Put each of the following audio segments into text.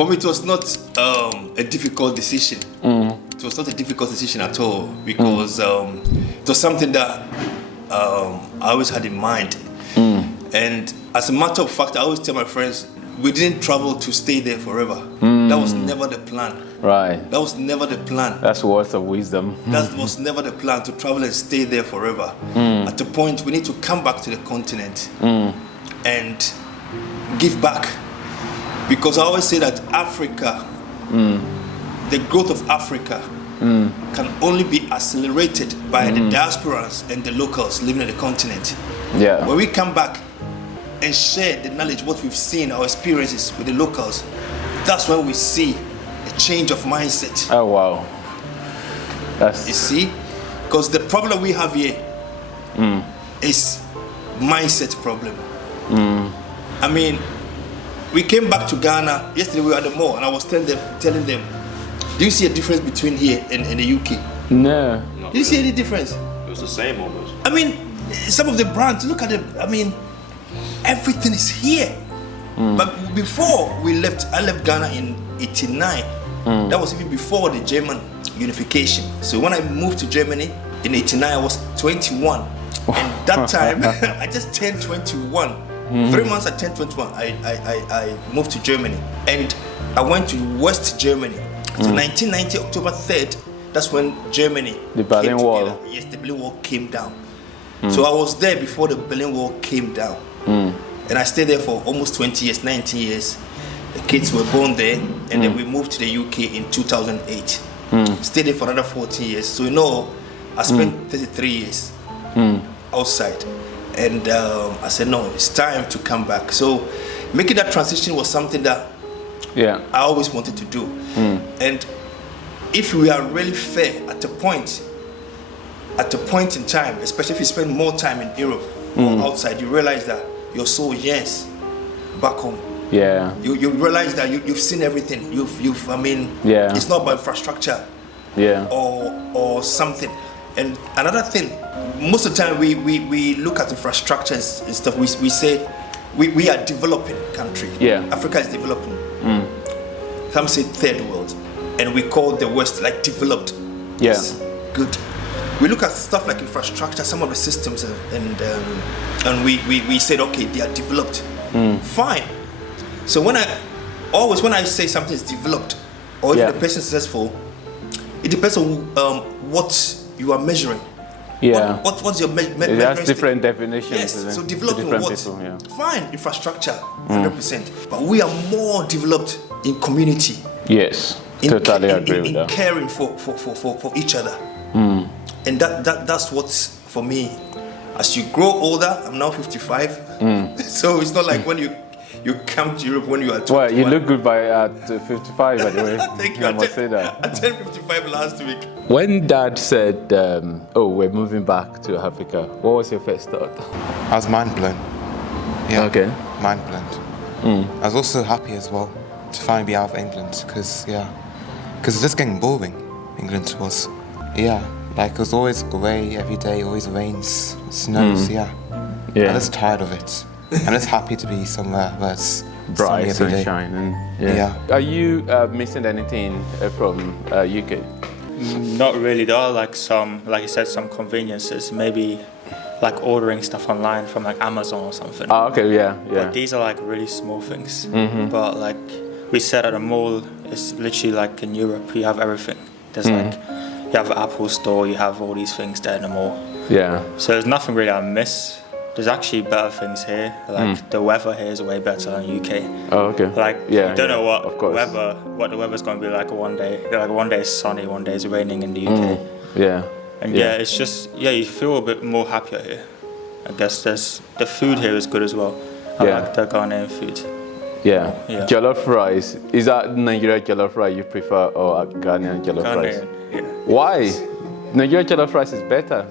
For me, it was not a difficult decision. It was not a difficult decision at all because it was something that I always had in mind. And as a matter of fact, I always tell my friends, we didn't travel to stay there forever. That was never the plan. Right. That was never the plan. That's words of wisdom. That was never the plan, to travel and stay there forever. At the point, we need to come back to the continent and give back. Because I always say that Africa, the growth of Africa can only be accelerated by the diasporans and the locals living on the continent. Yeah. When we come back and share the knowledge, what we've seen, our experiences with the locals, that's when we see a change of mindset. Oh, wow. You see? Because the problem we have here is mindset problem. I mean, we came back to Ghana. Yesterday we were at the mall and I was telling them, do you see a difference between here and the UK? No. Do you see any difference? It was the same almost. I mean, some of the brands, look at it, I mean, everything is here. But before we left, I left Ghana in 89. That was even before the German unification. So when I moved to Germany in 89, I was 21. And that time, I just turned 21. 3 months I turned 21, I moved to Germany. And I went to West Germany. So 1990, October 3rd, that's when Germany The Berlin Wall. Together. Yes, the Berlin Wall came down. So I was there before the Berlin Wall came down. And I stayed there for almost 20 years, 19 years. The kids were born there, and then we moved to the UK in 2008. Stayed there for another 14 years. So you know, I spent 33 years outside. And I said, no, it's time to come back. So making that transition was something that I always wanted to do. And if we are really fair at a point in time, especially if you spend more time in Europe or outside, you realize that your soul yearns back home. Yeah. You realize that you've seen everything. I mean, it's not about infrastructure or something. And another thing, most of the time we look at infrastructure and stuff, we say we are developing country. Africa is developing. Some say third world. And we call the West like developed. Yes. Good. We look at stuff like infrastructure, some of the systems, and we said, okay, they are developed. Fine. So when I say something is developed, or if the person is successful, it depends on what you are measuring. What's your measuring? That's different definitions. Yes. So developing what? People, fine, infrastructure, 100%. But we are more developed in community. Yes. Totally agree with that. Caring for each other. And that's what's for me. As you grow older, I'm now 55. So it's not like when you come to Europe when you are 21. Well, you look good at 55, by the way. Thank you. I must say that. I turned 55 last week. When Dad said, "Oh, we're moving back to Africa," what was your first thought? I was mind blown. Yeah. Okay. Mind blown. I was also happy as well to finally be out of England because it's just getting boring. England was, like it was always grey every day, always rains, snows. I'm just tired of it. I'm just happy to be somewhere where it's bright, sunny every sunshine, day. and Are you missing anything from UK? Not really. There are like you said, some conveniences. Maybe like ordering stuff online from like Amazon or something. Oh, okay, yeah. But these are like really small things. But like we said at a mall, it's literally like in Europe, you have everything. There's like you have an Apple store, you have all these things there in the mall. Yeah. So there's nothing really I miss. There's actually better things here. Like the weather here is way better than UK. Oh, okay. Like you don't know what the weather's going to be like one day. Like one day it's sunny, one day it's raining in the UK. And it's just you feel a bit more happier here. I guess the food here is good as well. I like the Ghanaian food. Jollof rice. Is that Nigerian jollof rice you prefer or Ghanaian jollof rice? Why? Nigerian jollof rice is better.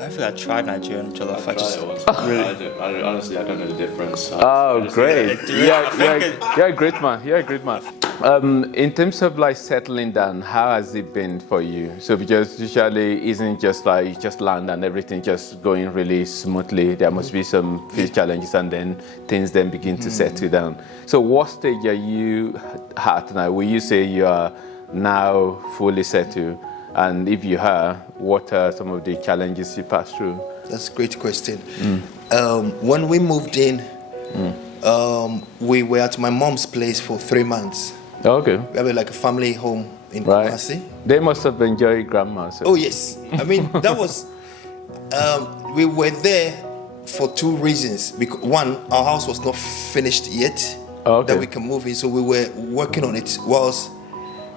I think I tried Nigerian jollof. Honestly, I don't know the difference. Oh, great! You're a great man. You're a great man. In terms of like settling down, how has it been for you? So because usually isn't just like you just land and everything just going really smoothly. There must be some few challenges and then things then begin to settle down. So what stage are you at now? Will you say you are now fully settled? And if you are, what are some of the challenges you passed through? That's a great question. When we moved in, we were at my mom's place for 3 months. Okay. We have like a family home in Kumasi. They must have enjoyed grandma. So. Oh yes, I mean that was. We were there for 2 reasons. Because one, our house was not finished yet that we can move in, so we were working on it whilst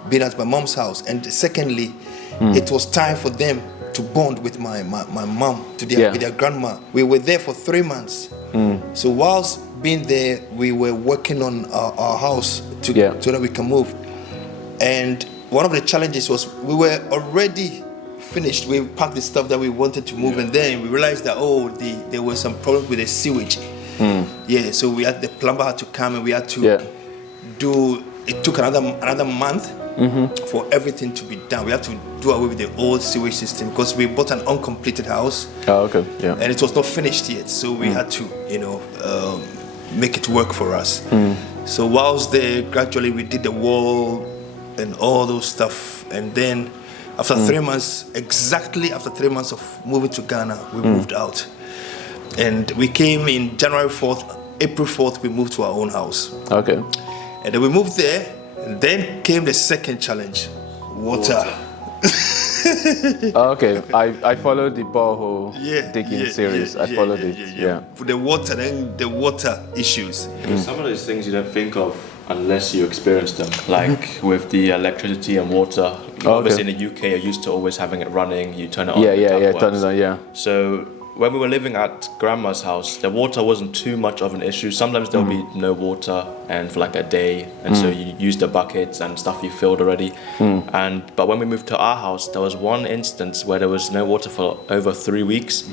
being at my mom's house. And secondly, it was time for them to bond with my mom, with their grandma. We were there for 3 months. So whilst being there, we were working on our house so that we can move. And one of the challenges was we were already finished. We packed the stuff that we wanted to move, and then we realized that there were some problems with the sewage. So the plumber had to come, and we had to do. It took another month for everything to be done. We had to do away with the old sewage system because we bought an uncompleted house. And it was not finished yet, so we had to, make it work for us. So whilst there, gradually we did the wall and all those stuff, and then after 3 months, exactly after 3 months of moving to Ghana, we moved out, and we came in January 4th. April 4th, we moved to our own house. And then we moved there, and then came the second challenge, water. I followed the borehole digging series. I followed it. For the water, then the water issues. Some of those things you don't think of unless you experience them. Like with the electricity and water. Obviously in the UK, you're used to always having it running. You turn it on. Turn it on. So when we were living at grandma's house, the water wasn't too much of an issue. Sometimes there'll be no water and for like a day, and so you use the buckets and stuff you filled already. But when we moved to our house, there was one instance where there was no water for over 3 weeks.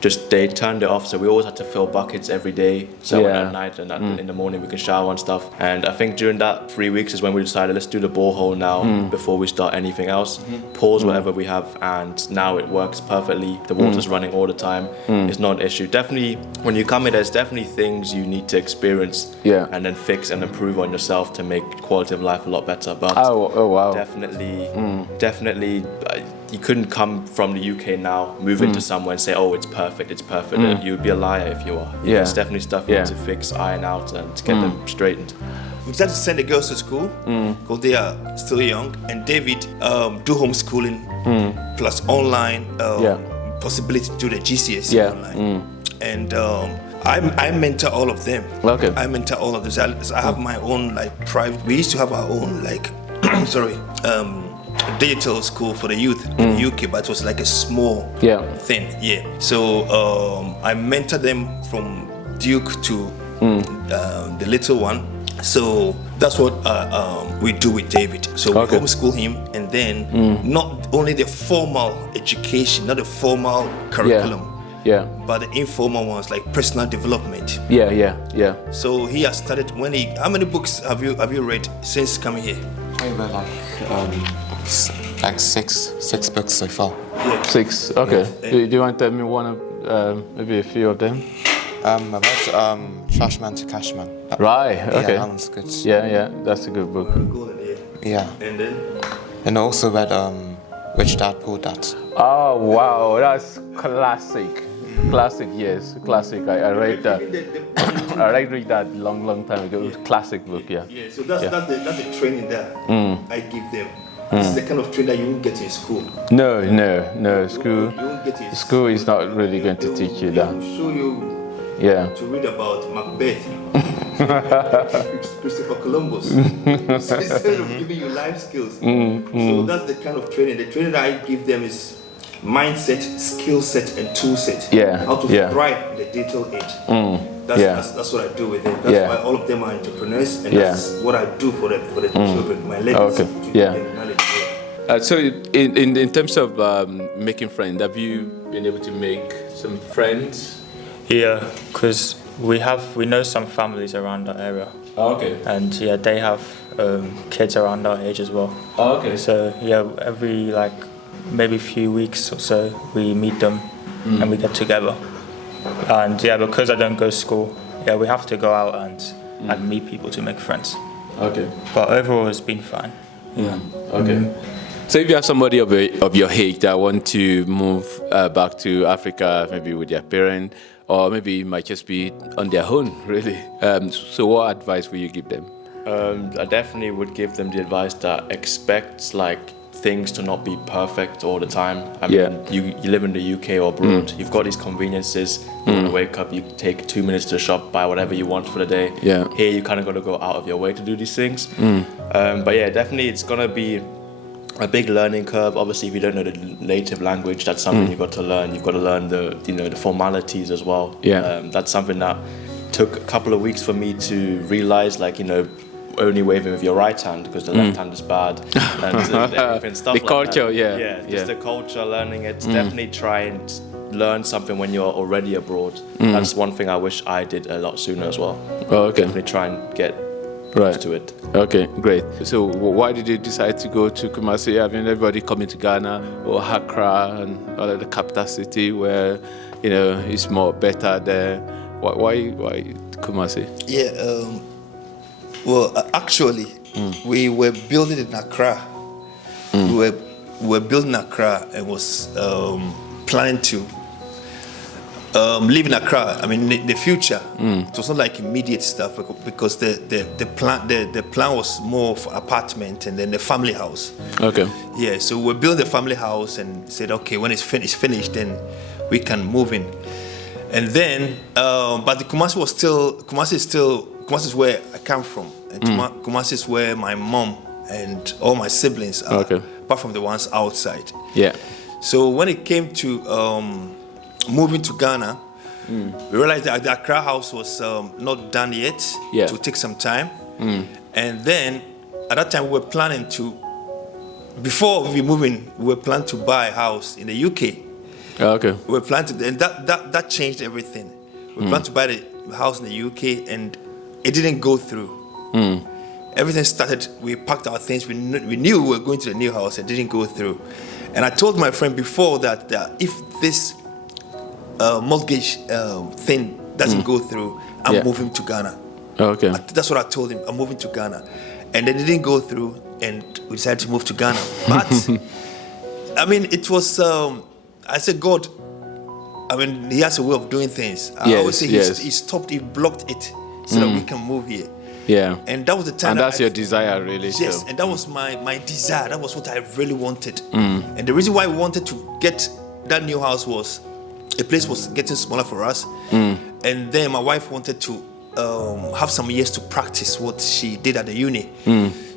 Just they turned it off, so we always had to fill buckets every day. So at night and in the morning we can shower and stuff. And I think during that 3 weeks is when we decided, let's do the borehole now before we start anything else. Pause whatever we have, and now it works perfectly. The water's running all the time. It's not an issue. Definitely, when you come in, there's definitely things you need to experience and then fix and improve on yourself to make quality of life a lot better. But definitely, you couldn't come from the UK now, move into somewhere and say, it's perfect. You'd be a liar if you are. There's definitely stuff you need to fix, iron out, and to get them straightened. We decided to send the girls to school because they are still young, and David do homeschooling plus online. Possibility to do the GCSE online. And I mentor all of them. I mentor all of them. So I have my own private. We used to have our own digital school for the youth in the UK, but it was like a small thing. So I mentor them from Duke to the little one. So that's what we do with David. So we homeschool him, and then not only the formal education, not the formal curriculum, but the informal ones like personal development. So he has started. How many books have you read since coming here? I read like six books so far. 6. Okay. Do you want to tell me one of maybe a few of them? I read Trashman to Cashman. Right. Okay. Yeah, that one's good. Yeah, that's a good book. Yeah. And then? And I also read Rich Dad Poor Dad. Oh wow, that's classic. Yes, classic. I read that. I read that long time ago. It was a classic book. So that's the training that I give them. This is the kind of training that you won't get in school. No. School. You won't get in school is not really going to teach you that. They will show you. To read about Macbeth, Christopher Columbus, so instead of giving you life skills. So that's the kind of training. The training that I give them is mindset, skill set, and tool set. How to thrive in the digital age. That's what I do with them. That's why all of them are entrepreneurs, and that's what I do for the children. My legacy to give them knowledge. So in terms of making friends, have you been able to make some friends? Yeah, because we know some families around the area, Oh, okay. And yeah, they have kids around our age as well. Oh, okay. So yeah, every like maybe few weeks or so we meet them and we get together. And yeah, because I don't go to school, yeah, we have to go out and meet people to make friends. Okay. But overall, it's been fine. Yeah. Okay. So if you have somebody of your age that want to move back to Africa, maybe with their parent, or maybe it might just be on their own, really. So what advice will you give them? I definitely would give them the advice that expect like things to not be perfect all the time. I mean, you live in the UK or abroad, you've got these conveniences. You want to wake up, you take 2 minutes to shop, buy whatever you want for the day. Yeah. Here you kind of got to go out of your way to do these things. But yeah, definitely it's going to be a big learning curve. Obviously, if you don't know the native language, that's something you've got to learn. You've got to learn the formalities as well. Yeah. That's something that took a couple of weeks for me to realize, like, only waving with your right hand because the left hand is bad, and everything, stuff the like culture, that. Just the culture, learning it. Definitely try and learn something when you're already abroad. That's one thing I wish I did a lot sooner as well. Oh, okay. Definitely try and get Right. to it. Okay, great. So why did you decide to go to Kumasi? I mean, everybody coming to Ghana or Accra and other the capital city where, it's more better there. Why Kumasi? Yeah, well, actually, we were building in Accra. We were building Accra and was planning to live in Accra. I mean, the future. It was not like immediate stuff because the plan was more for apartment and then the family house. Okay. Yeah, so we built the family house and said, okay, when it's finished, then we can move in. And then, but the Kumasi is where I come from, and Kumasi is where my mom and all my siblings are, apart from the ones outside. Yeah. So when it came to moving to Ghana, we realized that the Accra house was not done yet. Yeah. It would take some time. And then at that time we were planning to, before we moving, we were planning to buy a house in the UK. Okay. We were planning to, and that changed everything. We planned to buy the house in the UK, and it didn't go through. Everything started. We packed our things. We knew we were going to the new house. It didn't go through. And I told my friend before that if this mortgage thing doesn't go through, I'm moving to Ghana. Okay. That's what I told him. I'm moving to Ghana, and then it didn't go through, and we decided to move to Ghana. But I mean, it was. I said, God. I mean, He has a way of doing things. I always say He stopped, He blocked it so that we can move here. Yeah. And that was the time. And that's your desire, really. Yes, so. and that was my desire. That was what I really wanted. And the reason why we wanted to get that new house was the place was getting smaller for us. And then my wife wanted to have some years to practice what she did at the uni.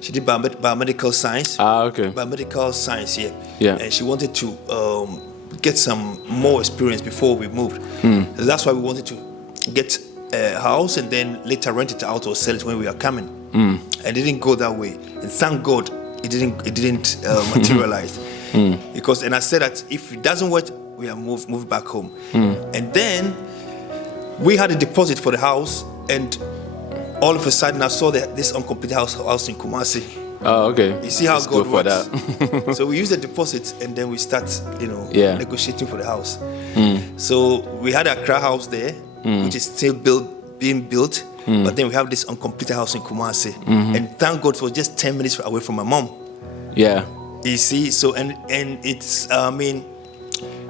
She did biomedical science. Okay. Biomedical science, Yeah. And she wanted to get some more experience before we moved. That's why we wanted to get a house and then later rent it out or sell it when we are coming. And it didn't go that way. And thank God it didn't materialize. Because, and I said that if it doesn't work, we are move back home. And then we had a deposit for the house, and all of a sudden I saw this uncompleted house in Kumasi. Oh, okay. You see how Let's God go for works. that. So we use the deposit and then we start, negotiating for the house. So we had a Accra house there, which is still being built. But then we have this uncompleted house in Kumasi. And thank God for just 10 minutes away from my mom. Yeah. You see, so and it's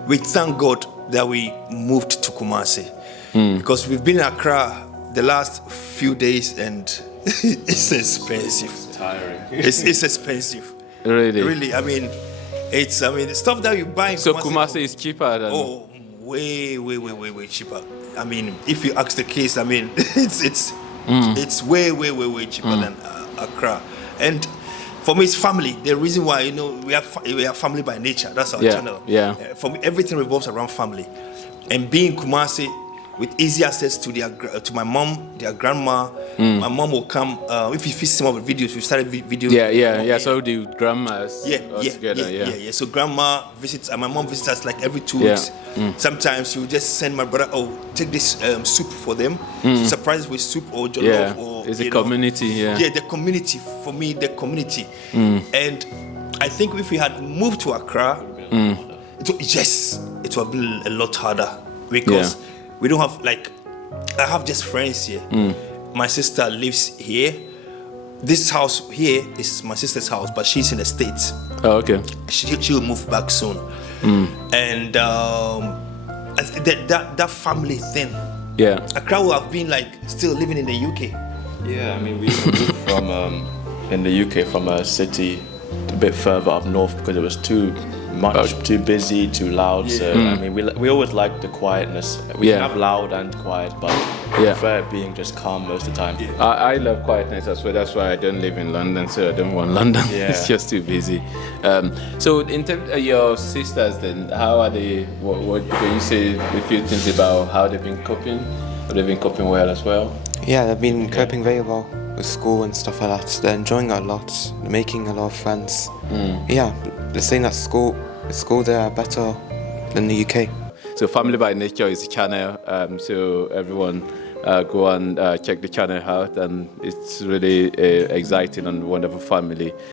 we thank God that we moved to Kumasi. Because we've been in Accra the last few days and it's expensive. It's tiring. It's expensive. Really? Really, the stuff that you buy in So Kumasi is cheaper than... Oh, way cheaper. I mean, if you ask the case, I mean, it's way cheaper than Accra. And for me, it's family. The reason why, we are family by nature. That's our channel. Yeah. For me, everything revolves around family. And being Kumasi, with easy access to my mom, their grandma. My mom will come. If you see some of the videos, we started videos. Yeah. So the grandmas together. Yeah. So grandma visits, and my mom visits us like every 2 weeks. Sometimes she will just send my brother, take this soup for them. She surprises with soup or jollof or or it's a community. Yeah, the community. For me, the community. And I think if we had moved to Accra, it would have been a lot harder because we don't have, like, I have just friends here. My sister lives here. This house here is my sister's house, but she's in the States. Oh, okay. She will move back soon. And I think that family thing. Yeah. Accra would have been like still living in the UK. Yeah, I mean, we moved from in the UK from a city a bit further up north because it was too busy, too loud. So I mean, we always like the quietness. We can have loud and quiet, but I prefer it being just calm most of the time. I love quietness as well. That's why I don't live in London, so I don't want London. It's just too busy. So in terms of your sisters, then, how are they? What can you say a few things about how they've been coping? Have they been coping well as well? Yeah, they've been coping very well with school and stuff like that. They're enjoying it a lot. They're making a lot of friends. Yeah, they're saying that school there are better than the UK. So Family by Nature is a channel, so everyone go and check the channel out, and it's really exciting and wonderful family.